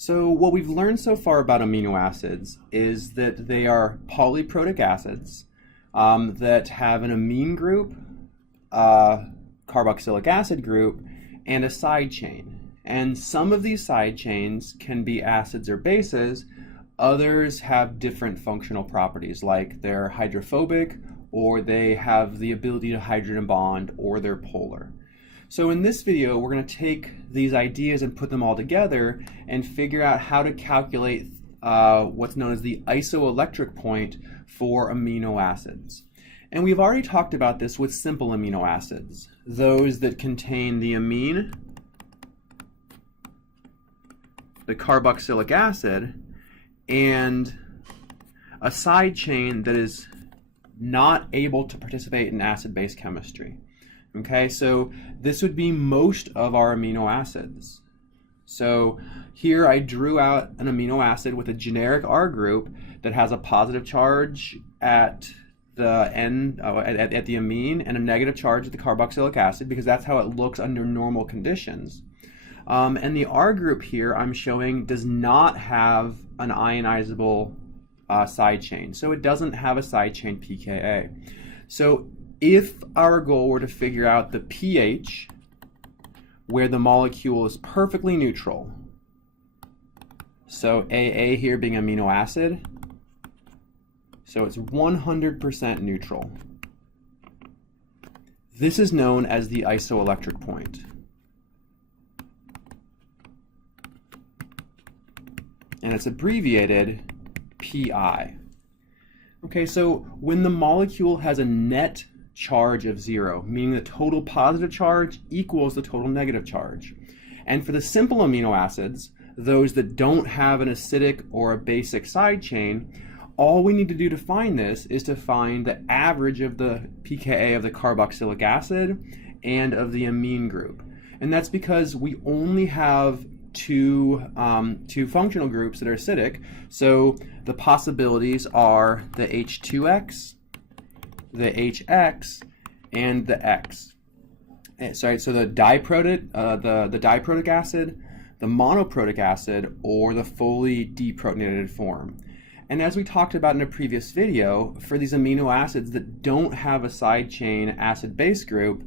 So what we've learned so far about amino acids is that they are polyprotic acids that have an amine group, carboxylic acid group, and a side chain. And some of these side chains can be acids or bases. Others have different functional properties, like they're hydrophobic, or they have the ability to hydrogen bond, or they're polar. So in this video, we're going to take these ideas and put them all together and figure out how to calculate what's known as the isoelectric point for amino acids. And we've already talked about this with simple amino acids, those that contain the amine, the carboxylic acid, and a side chain that is not able to participate in acid-base chemistry. Okay, so this would be most of our amino acids. So here I drew out an amino acid with a generic R group that has a positive charge at the end, at the amine, and a negative charge at the carboxylic acid, because that's how it looks under normal conditions. And the R group here I'm showing does not have an ionizable side chain, so it doesn't have a side chain pKa. So if our goal were to figure out the pH where the molecule is perfectly neutral, so AA here being amino acid, so it's 100% neutral. This is known as the isoelectric point. And it's abbreviated PI. Okay, so when the molecule has a net charge of 0, meaning the total positive charge equals the total negative charge. And for the simple amino acids, those that don't have an acidic or a basic side chain, all we need to do to find this is to find the average of the pKa of the carboxylic acid and of the amine group. And that's because we only have two functional groups that are acidic, so the possibilities are the H2X, the HX, and the X. So the diprotic, the diprotic acid, the monoprotic acid, or the fully deprotonated form. And as we talked about in a previous video, for these amino acids that don't have a side chain acid-base group,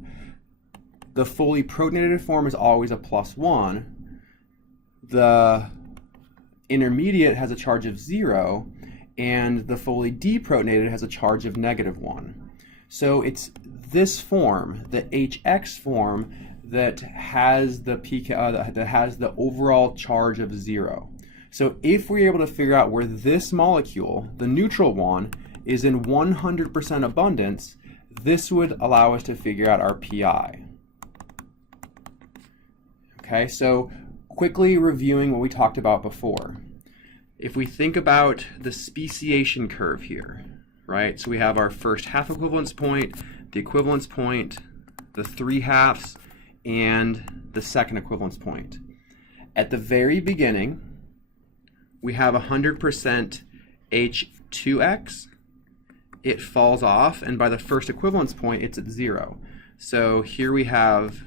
the fully protonated form is always a +1. The intermediate has a charge of 0, and the fully deprotonated has a charge of -1. So it's this form, the HX form, that has the that has the overall charge of 0. So if we're able to figure out where this molecule, the neutral one, is in 100% abundance, this would allow us to figure out our PI. Okay, so quickly reviewing what we talked about before. If we think about the speciation curve here, right? So we have our first half equivalence point, the equivalence point, the 3/2, and the second equivalence point. At the very beginning, we have 100% H2X. It falls off, and by the first equivalence point, it's at 0. So here we have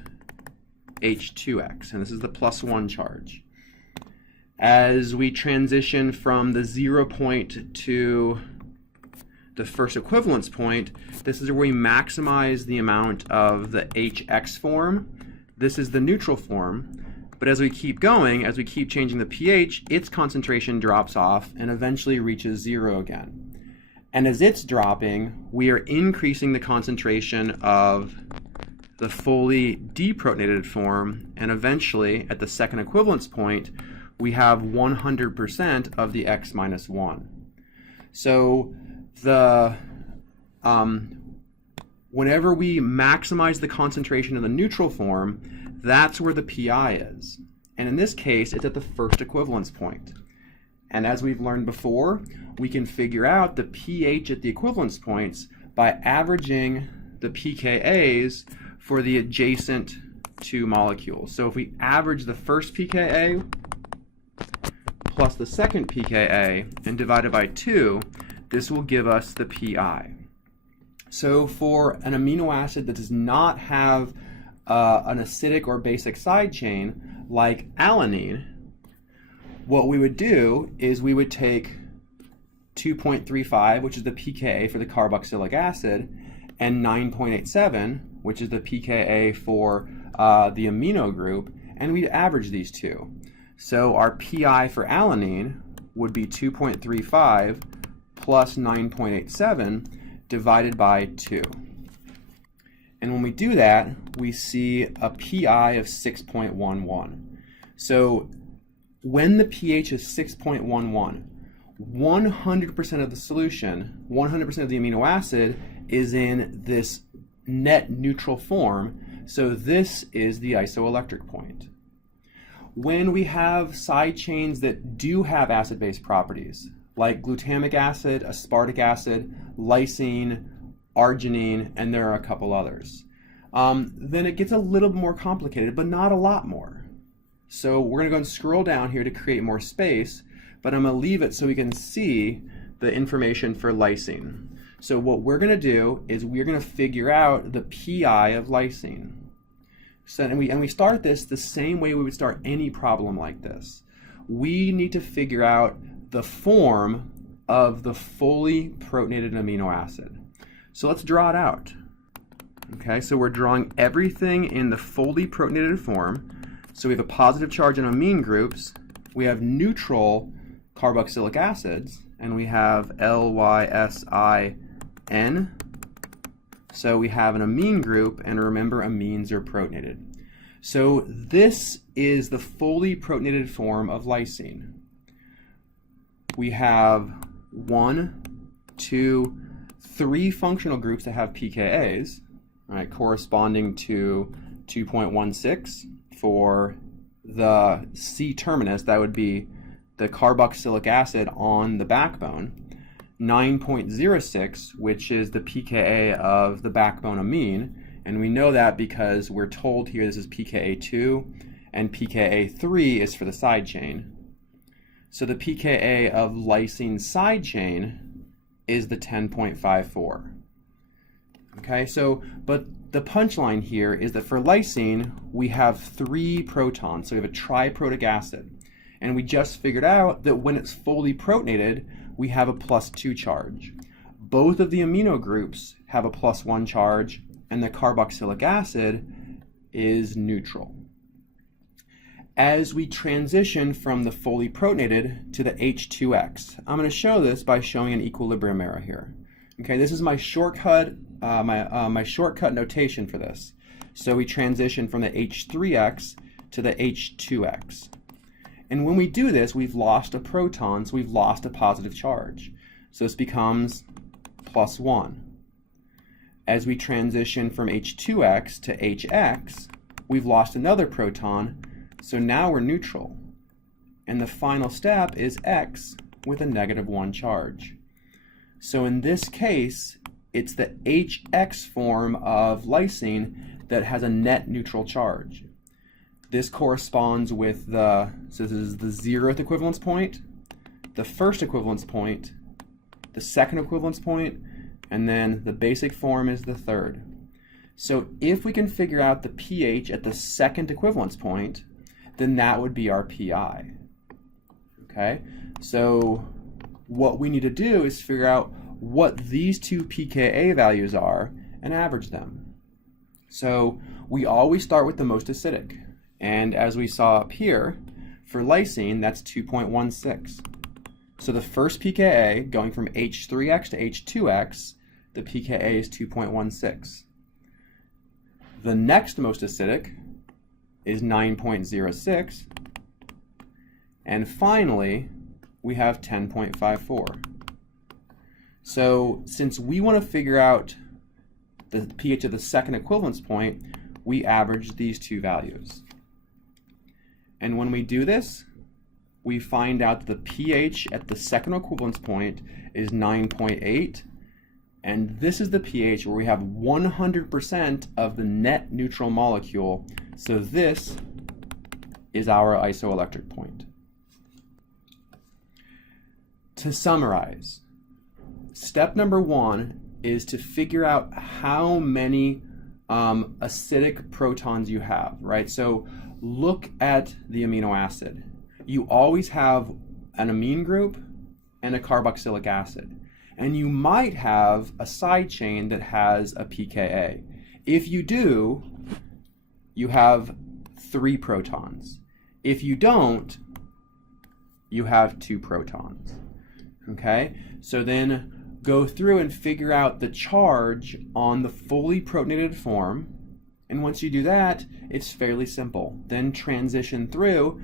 H2X, and this is the +1 charge. As we transition from the 0 point to the first equivalence point, this is where we maximize the amount of the HX form. This is the neutral form, but as we keep going, as we keep changing the pH, its concentration drops off and eventually reaches 0 again. And as it's dropping, we are increasing the concentration of the fully deprotonated form, and eventually, at the second equivalence point, we have 100% of the X minus 1. So whenever we maximize the concentration of the neutral form, that's where the PI is. And in this case, it's at the first equivalence point. And as we've learned before, we can figure out the pH at the equivalence points by averaging the pKa's for the adjacent two molecules. So if we average the first pKa plus the second pKa and divide it by 2, this will give us the PI. So for an amino acid that does not have an acidic or basic side chain, like alanine, what we would do is we would take 2.35, which is the pKa for the carboxylic acid, and 9.87, which is the pKa for the amino group, and we'd average these two. So our pi for alanine would be 2.35 plus 9.87 divided by 2. And when we do that, we see a pi of 6.11. So when the pH is 6.11, 100% of the solution, 100% of the amino acid is in this net neutral form, so this is the isoelectric point. When we have side chains that do have acid-base properties, like glutamic acid, aspartic acid, lysine, arginine, and there are a couple others, then it gets a little more complicated, but not a lot more. So we're going to go and scroll down here to create more space, but I'm going to leave it so we can see the information for lysine. So what we're going to do is we're going to figure out the pi of lysine. So, and we start this the same way we would start any problem like this. We need to figure out the form of the fully protonated amino acid. So let's draw it out. Okay, so we're drawing everything in the fully protonated form. So we have a positive charge on amine groups, we have neutral carboxylic acids, and we have LYSIN. So we have an amine group, and remember, amines are protonated. So this is the fully protonated form of lysine. We have 1, 2, 3 functional groups that have pKa's, right, corresponding to 2.16 for the C terminus, that would be the carboxylic acid on the backbone, 9.06, which is the pKa of the backbone amine, and we know that because we're told here this is pKa2, and pKa3 is for the side chain. So the pKa of lysine side chain is the 10.54. Okay, so, but the punchline here is that for lysine, we have 3 protons, so we have a triprotic acid. And we just figured out that when it's fully protonated, we have a +2 charge. Both of the amino groups have a +1 charge, and the carboxylic acid is neutral. As we transition from the fully protonated to the H2X, I'm going to show this by showing an equilibrium error here. Okay, this is my shortcut, my shortcut notation for this. So we transition from the H3X to the H2X. And when we do this, we've lost a proton, so we've lost a positive charge. So this becomes +1. As we transition from H2X to HX, we've lost another proton, so now we're neutral. And the final step is X with a -1 charge. So in this case, it's the HX form of lysine that has a net neutral charge. This corresponds with the, so this is the 0th equivalence point, the first equivalence point, the second equivalence point, and then the basic form is the third. So if we can figure out the pH at the second equivalence point, then that would be our pi. Okay, so what we need to do is figure out what these two pKa values are and average them. So we always start with the most acidic. And as we saw up here, for lysine, that's 2.16. So the first pKa, going from H3X to H2X, the pKa is 2.16. The next most acidic is 9.06. And finally, we have 10.54. So since we want to figure out the pH of the second equivalence point, we average these two values. And when we do this, we find out that the pH at the second equivalence point is 9.8, and this is the pH where we have 100% of the net neutral molecule, so this is our isoelectric point. To summarize, step number 1 is to figure out how many acidic protons you have, right? So look at the amino acid. you always have an amine group and a carboxylic acid. And you might have a side chain that has a pKa. If you do, you have 3 protons. If you don't, you have 2 protons. Okay? So then go through and figure out the charge on the fully protonated form. And once you do that, it's fairly simple. Then transition through,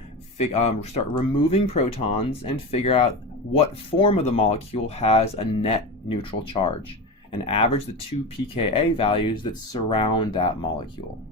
start removing protons and figure out what form of the molecule has a net neutral charge, and average the 2 pKa values that surround that molecule.